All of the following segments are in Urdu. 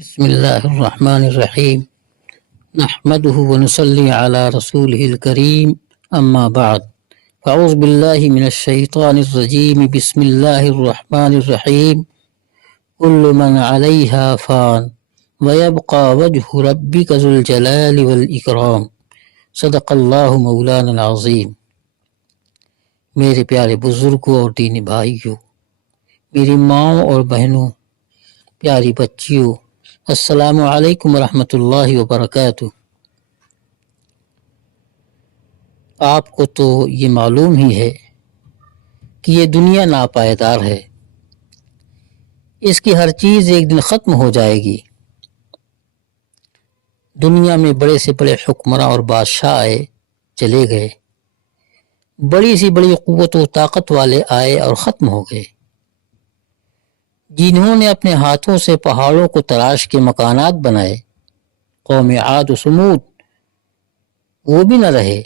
بسم اللہ الرحمن الرحیم نحمده ونصلی علی رسوله الکریم اما بعد فاعوذ باللہ من الشیطان الرجیم بسم اللہ الرحمن الرحیم کل من علیہا فان ویبقى وجہ ربک ذو الجلال والاکرام صدق اللہ مولانا العظیم۔ میرے پیارے بزرگوں اور دینی بھائیوں، میری ماؤں اور بہنوں، پیاری بچیوں، السلام علیکم ورحمۃ اللہ وبرکاتہ۔ آپ کو تو یہ معلوم ہی ہے کہ یہ دنیا ناپائیدار ہے، اس کی ہر چیز ایک دن ختم ہو جائے گی۔ دنیا میں بڑے سے بڑے حکمراں اور بادشاہ آئے چلے گئے، بڑی سی بڑی قوت و طاقت والے آئے اور ختم ہو گئے۔ جنہوں نے اپنے ہاتھوں سے پہاڑوں کو تراش کے مکانات بنائے، قوم عاد و سمود، وہ بھی نہ رہے،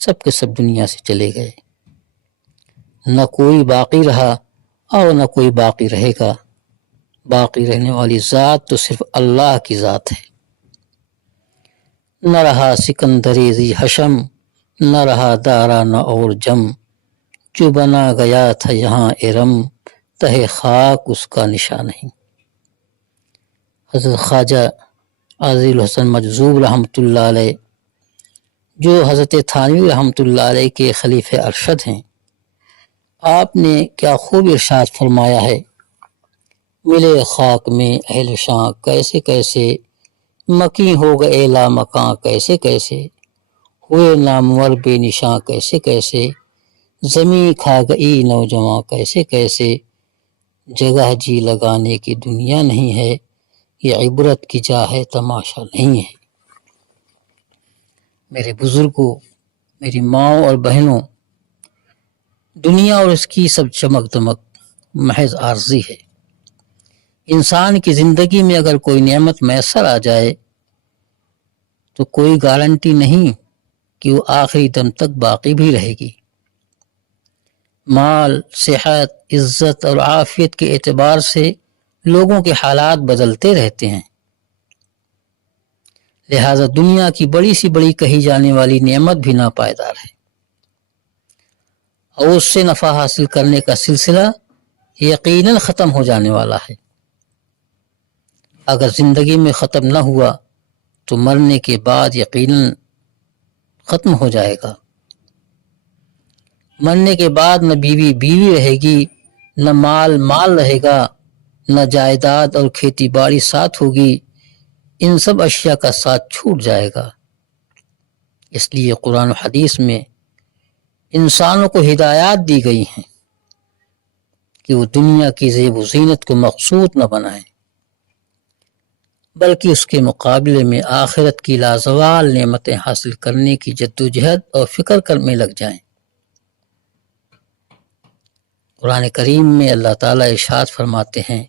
سب کے سب دنیا سے چلے گئے۔ نہ کوئی باقی رہا اور نہ کوئی باقی رہے گا۔ باقی رہنے والی ذات تو صرف اللہ کی ذات ہے۔ نہ رہا سکندر ذی حشم، نہ رہا دارا نہ اور جم، جو بنا گیا تھا یہاں ارم، تہے خاک اس کا نشان نہیں۔ حضرت خواجہ عزیز الحسن مجذوب رحمۃ اللہ علیہ، جو حضرت تھانوی رحمۃ اللہ علیہ کے خلیفہ ارشد ہیں، آپ نے کیا خوب ارشاد فرمایا ہے: ملے خاک میں اہل شاں کیسے کیسے، مکی ہو گئے لا مکاں کیسے کیسے، ہوئے نامور بے نشاں کیسے کیسے، زمیں کھا گئی نوجواں کیسے کیسے، جگہ جی لگانے کی دنیا نہیں ہے، یہ عبرت کی جا ہے تماشا نہیں ہے۔ میرے بزرگوں، میری ماؤں اور بہنوں، دنیا اور اس کی سب چمک دمک محض عارضی ہے۔ انسان کی زندگی میں اگر کوئی نعمت میسر آ جائے تو کوئی گارنٹی نہیں کہ وہ آخری دم تک باقی بھی رہے گی۔ مال، صحت، عزت اور عافیت کے اعتبار سے لوگوں کے حالات بدلتے رہتے ہیں، لہذا دنیا کی بڑی سی بڑی کہی جانے والی نعمت بھی ناپائیدار ہے، اور اس سے نفع حاصل کرنے کا سلسلہ یقیناً ختم ہو جانے والا ہے۔ اگر زندگی میں ختم نہ ہوا تو مرنے کے بعد یقیناً ختم ہو جائے گا۔ مرنے کے بعد نہ بیوی بیوی رہے گی، نہ مال مال رہے گا، نہ جائیداد اور کھیتی باڑی ساتھ ہوگی، ان سب اشیاء کا ساتھ چھوٹ جائے گا۔ اس لیے قرآن و حدیث میں انسانوں کو ہدایات دی گئی ہیں کہ وہ دنیا کی زیب و زینت کو مقصود نہ بنائیں، بلکہ اس کے مقابلے میں آخرت کی لازوال نعمتیں حاصل کرنے کی جدوجہد اور فکر میں لگ جائیں۔ قرآن کریم میں اللہ تعالیٰ ارشاد فرماتے ہیں: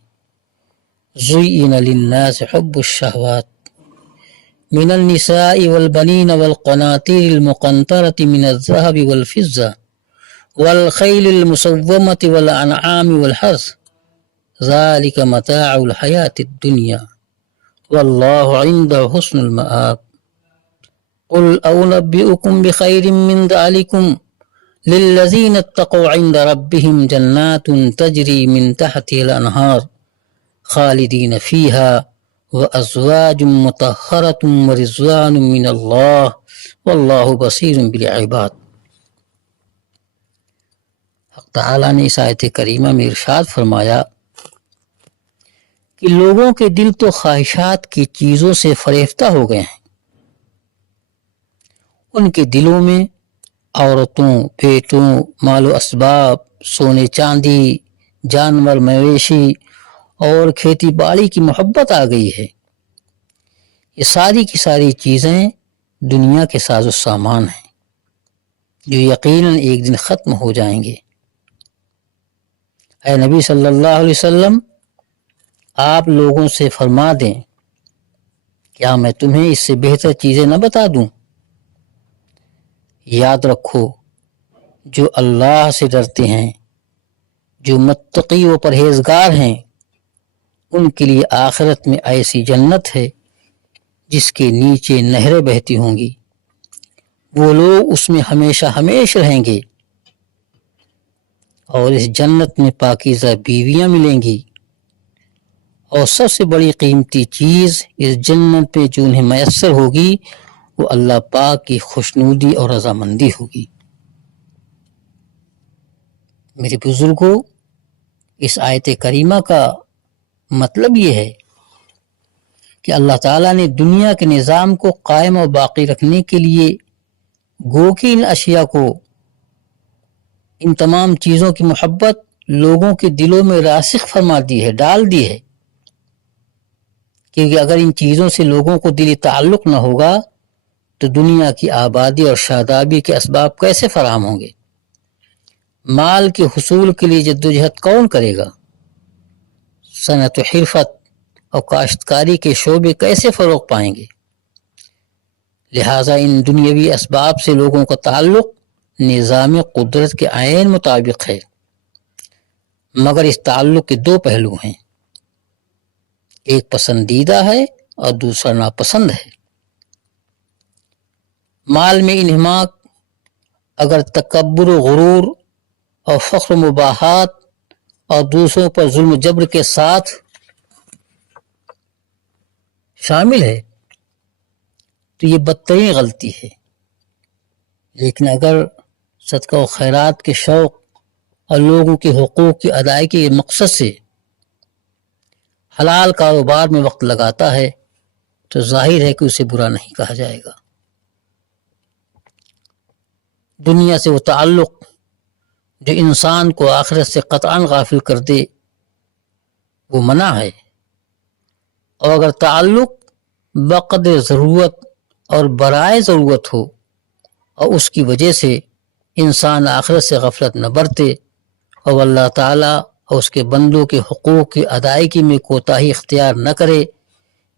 زُيِّنَ لِلنَّاسِ حُبُّ الشَّهَوَاتِ مِنَ النِّسَاءِ وَالْبَنِينَ وَالْقَنَاطِيرِ الْمُقَنطَرَةِ مِنَ الذَّهَبِ وَالْفِضَّةِ وَالْخَيْلِ الْمُسَوَّمَةِ وَالْأَنْعَامِ وَالْحَرْثِ ذَلِكَ مَتَاعُ الْحَيَاةِ الدُّنْيَا وَاللَّهُ عِندَهُ حُسْنُ الْمَآبِ قُلْ أَنُبِّئُكُم بِخَيْرٍ مِّن ذَلِكُمْ لِلَّذِينَ اتَّقَوْا عِندَ رَبِّهِمْ جَنَّاتٌ تَجْرِي مِن تَحْتِهَا الْأَنْهَارُ خَالِدِينَ فِيهَا وَأَزْوَاجٌ مُطَهَّرَةٌ وَرِضْوَانٌ مِّنَ اللَّهِ وَاللَّهُ بَصِيرٌ بِالْعِبَادِ۔ حق تعالیٰ نے اس آیت کریمہ میں ارشاد فرمایا کہ لوگوں کے دل تو خواہشات کی چیزوں سے فریفتہ ہو گئے ہیں، ان کے دلوں میں عورتوں، بیٹوں، مال و اسباب، سونے چاندی، جانور مویشی اور کھیتی باڑی کی محبت آ گئی ہے۔ یہ ساری کی ساری چیزیں دنیا کے ساز و سامان ہیں جو یقیناً ایک دن ختم ہو جائیں گے۔ اے نبی صلی اللہ علیہ وسلم، آپ لوگوں سے فرما دیں، کیا میں تمہیں اس سے بہتر چیزیں نہ بتا دوں؟ یاد رکھو، جو اللہ سے ڈرتے ہیں، جو متقی و پرہیزگار ہیں، ان کے لیے آخرت میں ایسی جنت ہے جس کے نیچے نہریں بہتی ہوں گی، وہ لوگ اس میں ہمیشہ ہمیشہ رہیں گے، اور اس جنت میں پاکیزہ بیویاں ملیں گی، اور سب سے بڑی قیمتی چیز اس جنت میں جو انہیں میسر ہوگی وہ اللہ پاک کی خوشنودی اور رضامندی ہوگی۔ میرے بزرگوں، اس آیت کریمہ کا مطلب یہ ہے کہ اللہ تعالیٰ نے دنیا کے نظام کو قائم و باقی رکھنے کے لیے گو کہ ان اشیاء کو، ان تمام چیزوں کی محبت لوگوں کے دلوں میں راسخ فرما دی ہے، ڈال دی ہے، کیونکہ اگر ان چیزوں سے لوگوں کو دلی تعلق نہ ہوگا تو دنیا کی آبادی اور شادابی کے اسباب کیسے فراہم ہوں گے؟ مال کے حصول کے لیے جدوجہد کون کرے گا؟ صنعت و حرفت اور کاشتکاری کے شعبے کیسے فروغ پائیں گے؟ لہٰذا ان دنیاوی اسباب سے لوگوں کا تعلق نظام قدرت کے عین مطابق ہے، مگر اس تعلق کے دو پہلو ہیں، ایک پسندیدہ ہے اور دوسرا ناپسند ہے۔ مال میں انہماک اگر تکبر و غرور اور فخر و مباحات اور دوسروں پر ظلم و جبر کے ساتھ شامل ہے تو یہ بدترین غلطی ہے، لیکن اگر صدقہ و خیرات کے شوق اور لوگوں کے حقوق کی ادائیگی کے مقصد سے حلال کاروبار میں وقت لگاتا ہے تو ظاہر ہے کہ اسے برا نہیں کہا جائے گا۔ دنیا سے وہ تعلق جو انسان کو آخرت سے قطعاً غافل کر دے وہ منع ہے، اور اگر تعلق بقدر ضرورت اور برائے ضرورت ہو اور اس کی وجہ سے انسان آخرت سے غفلت نہ برتے اور اللہ تعالیٰ اور اس کے بندوں کے حقوق کی ادائیگی میں کوتاہی اختیار نہ کرے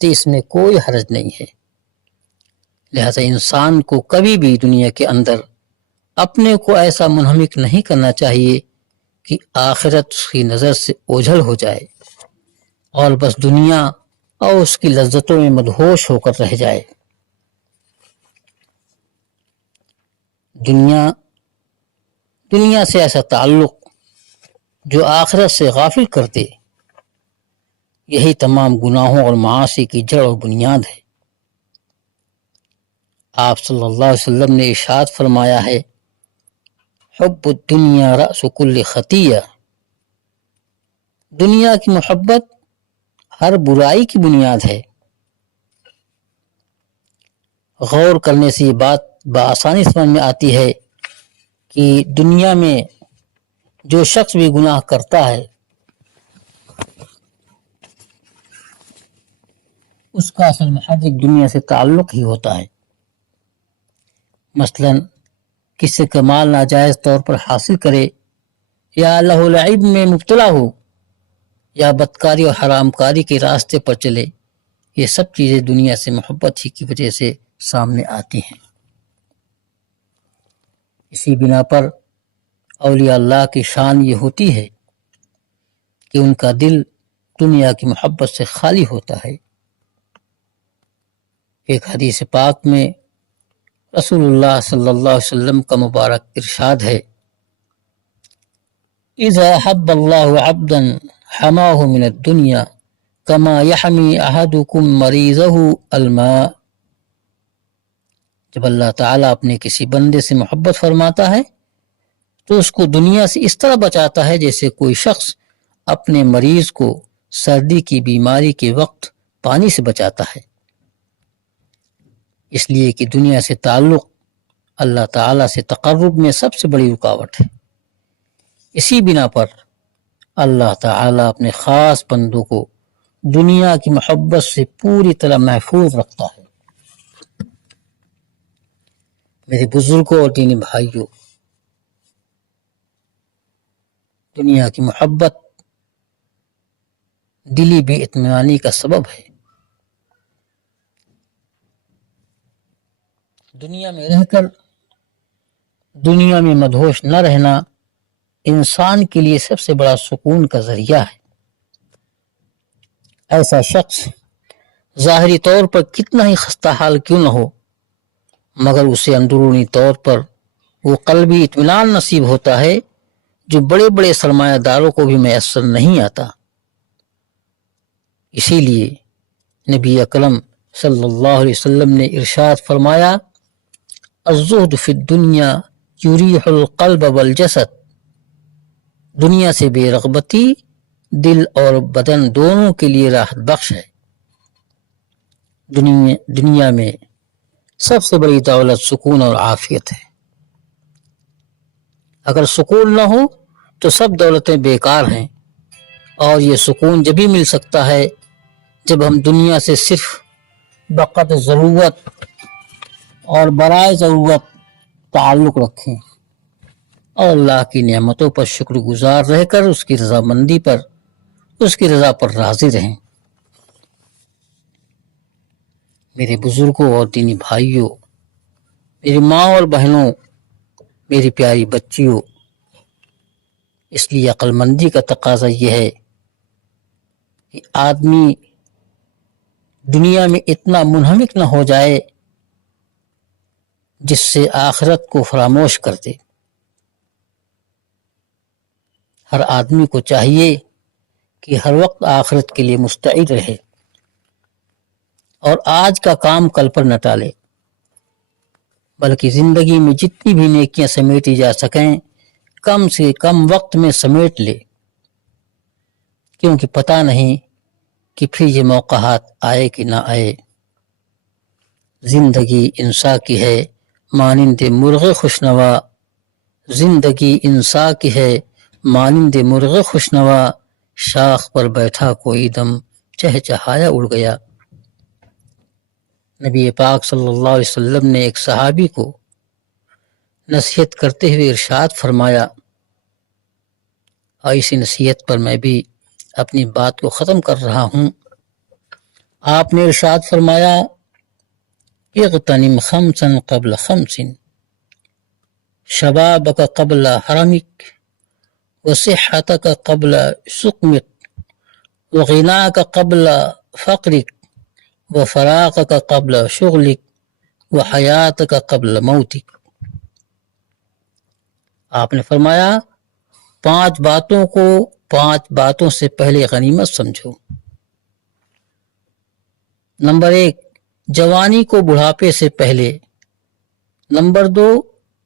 تو اس میں کوئی حرج نہیں ہے۔ لہذا انسان کو کبھی بھی دنیا کے اندر اپنے کو ایسا منہمک نہیں کرنا چاہیے کہ آخرت اس کی نظر سے اوجھل ہو جائے اور بس دنیا اور اس کی لذتوں میں مدہوش ہو کر رہ جائے۔ دنیا سے ایسا تعلق جو آخرت سے غافل کر دے، یہی تمام گناہوں اور معاصی کی جڑ اور بنیاد ہے۔ آپ صلی اللہ علیہ وسلم نے ارشاد فرمایا ہے، حب الدنیا رأس کل خطیہ، دنیا کی محبت ہر برائی کی بنیاد ہے۔ غور کرنے سے یہ بات بآسانی سمجھ میں آتی ہے کہ دنیا میں جو شخص بھی گناہ کرتا ہے اس کا اصل محرک دنیا سے تعلق ہی ہوتا ہے۔ مثلاً کسی کا مال ناجائز طور پر حاصل کرے، یا لہو و لعب میں مبتلا ہو، یا بدکاری اور حرام کاری کے راستے پر چلے، یہ سب چیزیں دنیا سے محبت ہی کی وجہ سے سامنے آتی ہیں۔ اسی بنا پر اولیاء اللہ کی شان یہ ہوتی ہے کہ ان کا دل دنیا کی محبت سے خالی ہوتا ہے۔ ایک حدیث پاک میں رسول اللہ صلی اللہ علیہ وسلم کا مبارک ارشاد ہے، اذا حب اللہ عبدا حماہ من الدنیا کما یحمی احدکم مریضہ الماء، جب اللہ تعالیٰ اپنے کسی بندے سے محبت فرماتا ہے تو اس کو دنیا سے اس طرح بچاتا ہے جیسے کوئی شخص اپنے مریض کو سردی کی بیماری کے وقت پانی سے بچاتا ہے۔ اس لیے کہ دنیا سے تعلق اللہ تعالیٰ سے تقرب میں سب سے بڑی رکاوٹ ہے۔ اسی بنا پر اللہ تعالیٰ اپنے خاص بندوں کو دنیا کی محبت سے پوری طرح محفوظ رکھتا ہے۔ میرے بزرگوں اور دینی بھائیوں، دنیا کی محبت دلی بے اطمینانی کا سبب ہے۔ دنیا میں رہ کر دنیا میں مدہوش نہ رہنا انسان کے لیے سب سے بڑا سکون کا ذریعہ ہے۔ ایسا شخص ظاہری طور پر کتنا ہی خستہ حال کیوں نہ ہو، مگر اسے اندرونی طور پر وہ قلبی اطمینان نصیب ہوتا ہے جو بڑے بڑے سرمایہ داروں کو بھی میسر نہیں آتا۔ اسی لیے نبی اکرم صلی اللہ علیہ وسلم نے ارشاد فرمایا، الزہد فی الدنیا یریح القلب والجسد، دنیا سے بے رغبتی دل اور بدن دونوں کے لیے راحت بخش ہے۔ دنیا میں سب سے بڑی دولت سکون اور عافیت ہے۔ اگر سکون نہ ہو تو سب دولتیں بیکار ہیں، اور یہ سکون جبھی مل سکتا ہے جب ہم دنیا سے صرف بقدر ضرورت اور برائے ضرورت تعلق رکھیں اور اللہ کی نعمتوں پر شکر گزار رہ کر اس کی رضامندی پر، اس کی رضا پر راضی رہیں۔ میرے بزرگوں اور دینی بھائیوں، میری ماں اور بہنوں، میری پیاری بچیوں، اس لیے عقل مندی کا تقاضا یہ ہے کہ آدمی دنیا میں اتنا منہمک نہ ہو جائے جس سے آخرت کو فراموش کر دے۔ ہر آدمی کو چاہیے کہ ہر وقت آخرت کے لیے مستعد رہے اور آج کا کام کل پر نہ ٹالے، بلکہ زندگی میں جتنی بھی نیکیاں سمیٹی جا سکیں کم سے کم وقت میں سمیٹ لے، کیونکہ پتہ نہیں کہ پھر یہ موقع ہاتھ آئے کہ نہ آئے۔ زندگی انسان کی ہے مانند مرغ خوشنوا، زندگی انسان کی ہے مانند مرغ خوشنوا، شاخ پر بیٹھا کوئی دم چہچہایا اڑ گیا۔ نبی پاک صلی اللہ علیہ وسلم نے ایک صحابی کو نصیحت کرتے ہوئے ارشاد فرمایا، اور اسی نصیحت پر میں بھی اپنی بات کو ختم کر رہا ہوں۔ آپ نے ارشاد فرمایا، اغتنم خمسا قبل خمس، شبابک قبل حرمک، وصحتک قبل سقمک، وغناک قبل فقرک، وفراغک قبل شغلک، وحیاتک قبل موتک۔ آپ نے فرمایا، 5 باتوں کو 5 باتوں سے پہلے غنیمت سمجھو۔ نمبر 1، جوانی کو بڑھاپے سے پہلے۔ نمبر 2،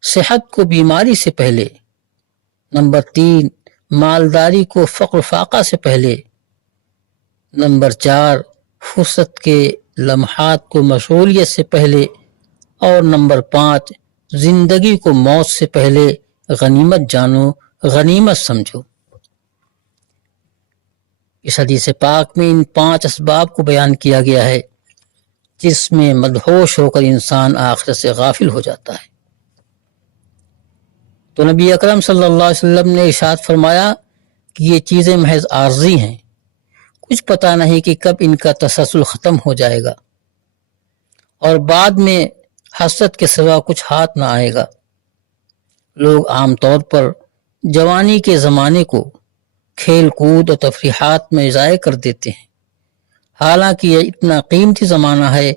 صحت کو بیماری سے پہلے۔ نمبر 3، مالداری کو فقر فاقہ سے پہلے۔ نمبر 4، فرصت کے لمحات کو مشغولیت سے پہلے۔ اور نمبر 5، زندگی کو موت سے پہلے غنیمت جانو، غنیمت سمجھو۔ اس حدیث پاک میں ان 5 اسباب کو بیان کیا گیا ہے جس میں مدہوش ہو کر انسان آخرت سے غافل ہو جاتا ہے۔ تو نبی اکرم صلی اللہ علیہ وسلم نے ارشاد فرمایا کہ یہ چیزیں محض عارضی ہیں، کچھ پتہ نہیں کہ کب ان کا تسلسل ختم ہو جائے گا اور بعد میں حسرت کے سوا کچھ ہاتھ نہ آئے گا۔ لوگ عام طور پر جوانی کے زمانے کو کھیل کود اور تفریحات میں ضائع کر دیتے ہیں، حالانکہ یہ اتنا قیمتی زمانہ ہے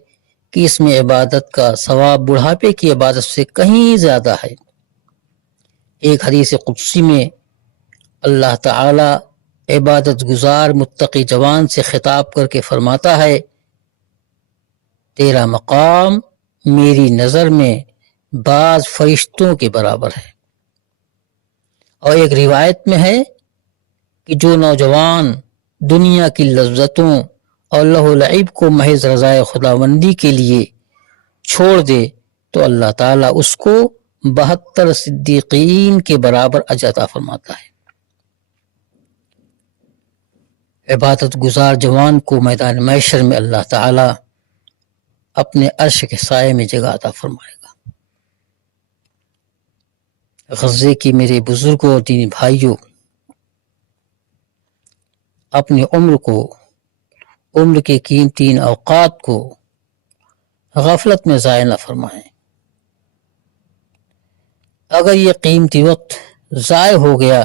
کہ اس میں عبادت کا ثواب بڑھاپے کی عبادت سے کہیں زیادہ ہے۔ ایک حدیث قدسی میں اللہ تعالی عبادت گزار متقی جوان سے خطاب کر کے فرماتا ہے، تیرا مقام میری نظر میں بعض فرشتوں کے برابر ہے۔ اور ایک روایت میں ہے کہ جو نوجوان دنیا کی لذتوں اور لہو و لعب کو محض رضائے خداوندی کے لیے چھوڑ دے تو اللہ تعالیٰ اس کو 72 صدیقین کے برابر اجر عطا فرماتا ہے۔ عبادت گزار جوان کو میدان محشر میں اللہ تعالیٰ اپنے عرش کے سائے میں جگہ عطا فرمائے گا۔ غزے کی میرے بزرگوں اور دینی بھائیوں، اپنی عمر کے قیمتی ان اوقات کو غفلت میں ضائع نہ فرمائیں۔ اگر یہ قیمتی وقت ضائع ہو گیا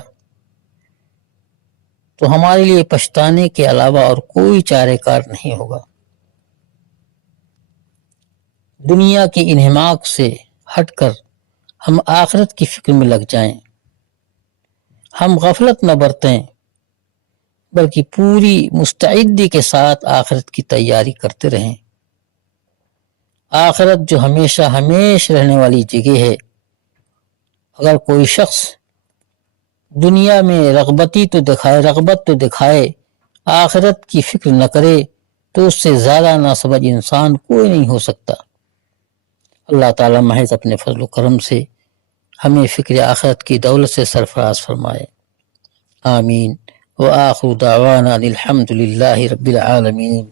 تو ہمارے لیے پچھتانے کے علاوہ اور کوئی چارہ کار نہیں ہوگا۔ دنیا کی انہماک سے ہٹ کر ہم آخرت کی فکر میں لگ جائیں، ہم غفلت نہ برتیں بلکہ پوری مستعدی کے ساتھ آخرت کی تیاری کرتے رہیں۔ آخرت جو ہمیشہ ہمیش رہنے والی جگہ ہے، اگر کوئی شخص دنیا میں رغبت تو دکھائے، آخرت کی فکر نہ کرے تو اس سے زیادہ ناسمجھ انسان کوئی نہیں ہو سکتا۔ اللہ تعالی محض اپنے فضل و کرم سے ہمیں فکر آخرت کی دولت سے سرفراز فرمائے، آمین۔ وآخر دعوانا الحمد للہ رب العالمین۔